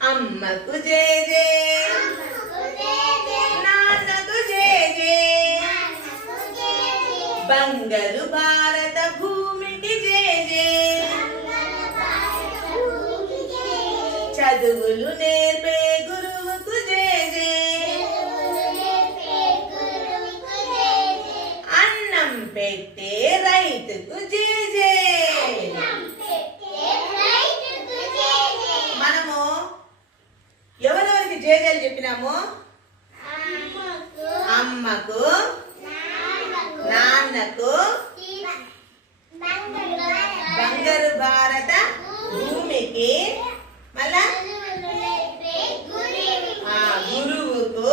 అమ్మకు జే జే. నాన్నకు జే జే. బంగారు భారత భూమికి జే జే. చదువులు నేర్పే గురువుకు జే జే. అన్నం పెట్టే రైతుకు జే జే మనము ఎవరెవరికి చెప్పినాము? అమ్మకు. నాన్నకు. బంగారు భారత భూమికి. మళ్ళా? గురువుకు.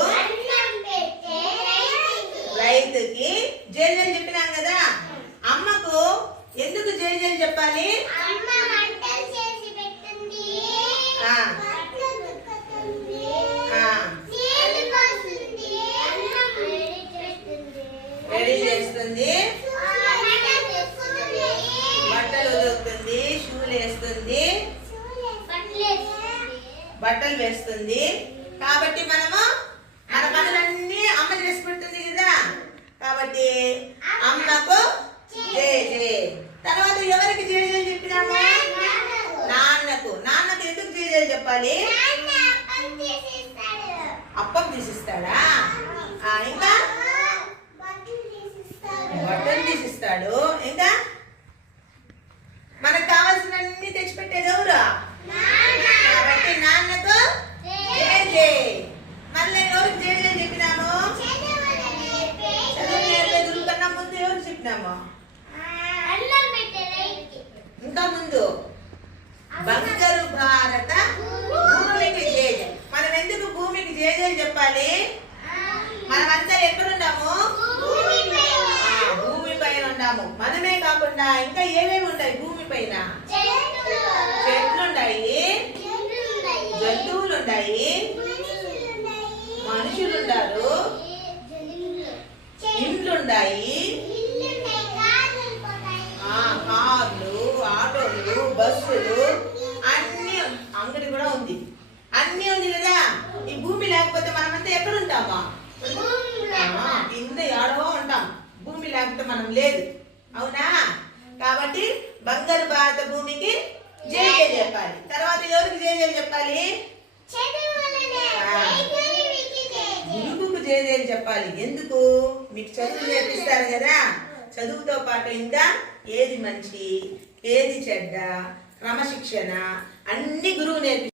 రైతుకి. జేజేలు చెప్పినాం కదా. అమ్మకు ఎందుకు జేజేలు చెప్పాలి? చేస్తుంది బట్టలు ఉదుకుతుంది షూలు వేస్తుంది. బట్టలు వేస్తుంది. కాబట్టి మనము మన పనులన్నీ అమ్మ చేసి పెడుతుంది కదా. కాబట్టి అమ్మకు జే జే. తర్వాత ఎవరికి జేజేలు చెప్పినాము? నాన్నకు. నాన్నకు ఎందుకు జేజేలు చెప్పాలి? అప్పం తీసిస్తాడా ఆ, ఇంకా బట్టలు తీసిస్తాడు ఇంకా మనకు కావాల్సినన్ని తెచ్చిపెట్టేది ఎవరు కాబట్టి నాన్నకు జే జే మళ్ళీ ఎవరికి జే జే చెప్పినాము చదువు నేర్పే గురువు కన్నా చెప్పినాము? ఇంకా ముందు బంగారు భారత భూమికి జే జే మనం ఎందుకు భూమికి జే జే చెప్పాలి? మనమంతా ఎక్కడున్నాము? ఆ, భూమి పైన ఉన్నాము. మనమే కాకుండా ఇంకా ఏమేమి ఉంటాయి భూమి పైన? చెట్లు ఉన్నాయి జంతువులు ఉన్నాయి మనుషులు ఉన్నారు ఇండ్లు బస్సులు అన్ని అంగడి కూడా ఉంది. అన్ని ఉంది కదా? ఈ భూమి లేకపోతే మనమంతా ఎక్కడ ఉంటామా? కింద ఏడవో ఉంటాం. భూమి లేకపోతే మనం లేదు. అవునా? కాబట్టి బంగారు భారత భూమికి జై జై చెప్పాలి. తర్వాత ఎవరికి జై జై చెప్పాలి? గురువుకు జై జై చెప్పాలి. ఎందుకు? మీకు చదువు నేర్పిస్తారు కదా. చదువుతో పాటు ఇంకా ఏది మంచి? ఏది చెడ్డ? క్రమశిక్షణ అన్ని గురువు నేర్పి